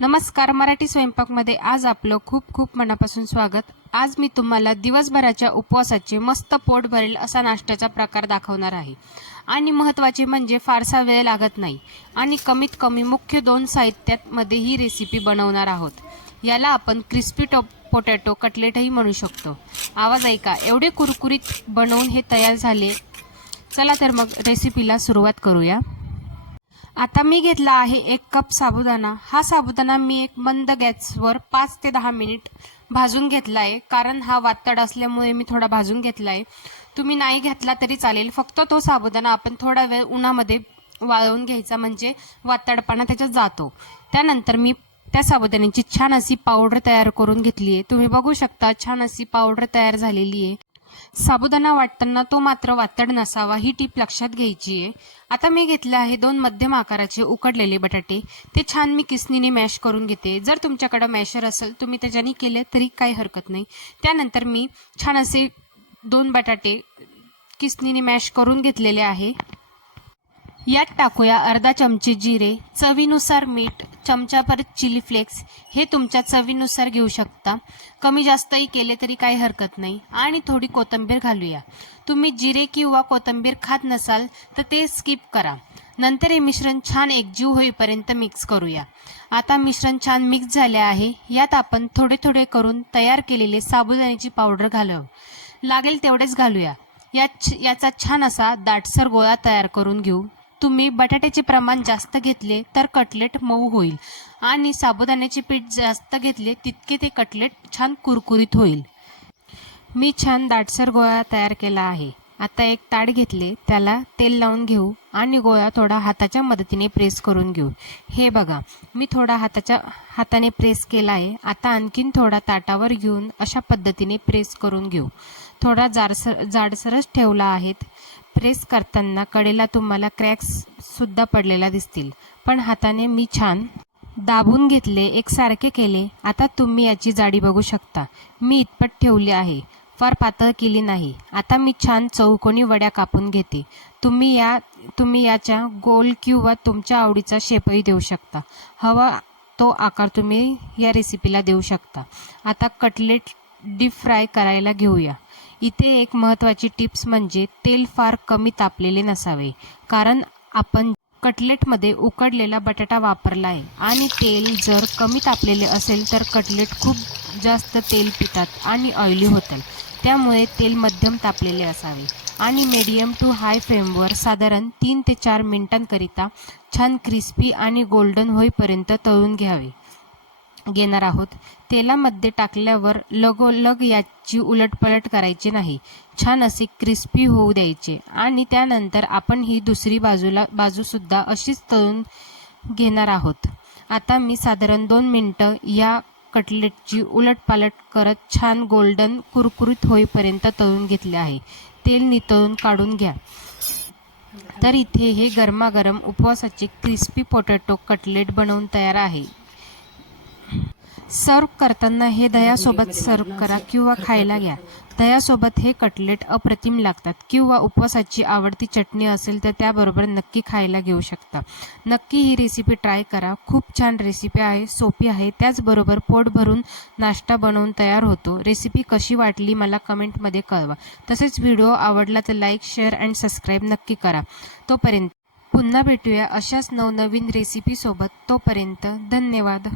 नमस्कार मराठी स्वयंपाकमध्ये आज आपलं खूप खूप मनापासून स्वागत. आज मी तुम्हाला दिवसभराच्या उपवासाचे मस्त पोट भरेल असा नाश्त्याचा प्रकार दाखवणार आहे. आणि महत्त्वाचे म्हणजे फारसा वेळ लागत नाही. आणि कमीत कमी मुख्य दोन साहित्यांमध्ये ही रेसिपी बनवणार आहोत. याला आपण क्रिस्पी टॉप पोटॅटो कटलेटही म्हणू शकतो. आवाज ऐका एवढे कुरकुरीत बनवून हे तयार झाले? चला तर मग रेसिपीला सुरुवात करूया. आता मी घेतला आहे एक कप साबुदाणा. हा साबुदाणा मी एक मंद गॅसवर पाच ते दहा मिनिट भाजून घेतला आहे कारण हा वातड असल्यामुळे मी थोडा भाजून घेतला आहे तुम्ही नाही घेतला तरी चालेल. फक्त तो साबुदाणा आपण थोडा वेळ उन्हामध्ये वाळवून घ्यायचा. म्हणजे वातडपणा त्याच्यात जातो. त्यानंतर मी त्या साबुदाण्याची छान अशी पावडर तयार करून घेतली आहे तुम्ही बघू शकता छान अशी पावडर तयार झालेली आहे साबुदाणा वाटताना तो मात्र वातड नसावा ही टीप लक्षात घ्यायची आहे. आता मी घेतलं आहे दोन मध्यम आकाराचे उकडलेले बटाटे. ते छान मी किसनीने मॅश करून घेते. जर तुमच्याकडे मॅशर असेल तुम्ही त्याच्याने केले तरी काही हरकत नाही. त्यानंतर मी छान असे दोन बटाटे किसनीने मॅश करून घेतलेले आहे. यात टाकूया अर्धा चमचे जिरे चवीनुसार मीठ चमचाभर चिली फ्लेक्स. हे तुमच्या चवीनुसार घेऊ शकता. कमी जास्तही केले तरी काही हरकत नाही. आणि थोडी कोथिंबीर घालूया. तुम्ही जिरे किंवा कोथिंबीर खात नसाल तर ते स्किप करा. नंतर हे मिश्रण छान एकजीव होईपर्यंत मिक्स करूया. आता मिश्रण छान मिक्स झाले आहे. यात आपण थोडे थोडे करून तयार केलेले साबुदाण्याची पावडर घालू लागेल तेवढेच घालूया. याच याचा छान असा दाटसर गोळा तयार करून घेऊ. तुम्ही बटाट्याचे प्रमाण जास्त घेतले तर कटलेट मऊ होईल. आणि साबुदाण्याचे पीठ जास्त घेतले तितके ते कटलेट छान कुरकुरीत होईल. मी छान दाटसर गोळा तयार केला आहे. आता एक ताट घेतले त्याला तेल लावून घेऊ आणि गोळा थोडा हाताच्या मदतीने प्रेस करून घेऊ. हे बघा मी थोडा हाताच्या हाताने प्रेस केला आहे. आता आणखीन थोडा ताटावर घेऊन अशा पद्धतीने प्रेस करून घेऊ. थोडा जाडसर जाडसरच ठेवला आहेत. प्रेस करताना कडेला तुम्हाला क्रॅक्ससुद्धा पडलेला दिसतील. पण हाताने मी छान दाबून घेतले एकसारखे केले. आता तुम्ही याची जाडी बघू शकता. मी इतपत ठेवली आहे. फार पातळ केली नाही. आता मी छान चौकोनी वड्या कापून घेते. तुम्ही या तुम्ही याच्या गोल किंवा तुमच्या आवडीचा शेपही देऊ शकता. हवा तो आकार तुम्ही या रेसिपीला देऊ शकता. आता कटलेट डीप फ्राय करायला घेऊया. इथे एक महत्त्वाची टिप्स म्हणजे तेल फार कमी तापलेले नसावे कारण आपण कटलेटमध्ये उकडलेला बटाटा वापरला आहे आणि तेल जर कमी तापलेले असेल तर कटलेट खूप जास्त तेल पितात आणि ऑइली होतात. त्यामुळे तेल मध्यम तापलेले असावे आणि मीडियम टू हाय फ्लेमवर साधारण तीन ते चार मिनिटांकरिता छान क्रिस्पी आणि गोल्डन होईपर्यंत तळून घ्यावे. घेणार आहोत. तेलामध्ये टाकल्यावर लगोलग याची उलटपलट करायची नाही. छान असे क्रिस्पी होऊ द्यायचे. आणि त्यानंतर आपण ही दुसरी बाजूला बाजूसुद्धा अशीच तळून घेणार आहोत. आता मी साधारण दोन मिनटं या कटलेटची उलटपालट करत छान गोल्डन कुरकुरीत होईपर्यंत तळून घेतले आहे. तेल नितळून काढून घ्या. तर इथे हे गरमागरम उपवासाचे क्रिस्पी पोटॅटो कटलेट बनवून तयार आहे. सर्व करताना हे दह्यासोबत सर्व करा किंवा खायला घ्या. दह्यासोबत हे कटलेट अप्रतिम लागतात किंवा उपवासाची आवडती चटणी असेल तर त्याबरोबर नक्की खायला घेऊ शकता. नक्की ही रेसिपी ट्राय करा. खूप छान रेसिपी आहे सोपी आहे. त्याचबरोबर पोट भरून नाश्ता बनवून तयार होतो. रेसिपी कशी वाटली मला कमेंटमध्ये कळवा. तसेच व्हिडिओ आवडला तर लाईक शेअर अँड सबस्क्राईब नक्की करा. तोपर्यंत पुन्हा भेटूया अशाच नवनवीन रेसिपीसोबत तोपर्यंत धन्यवाद.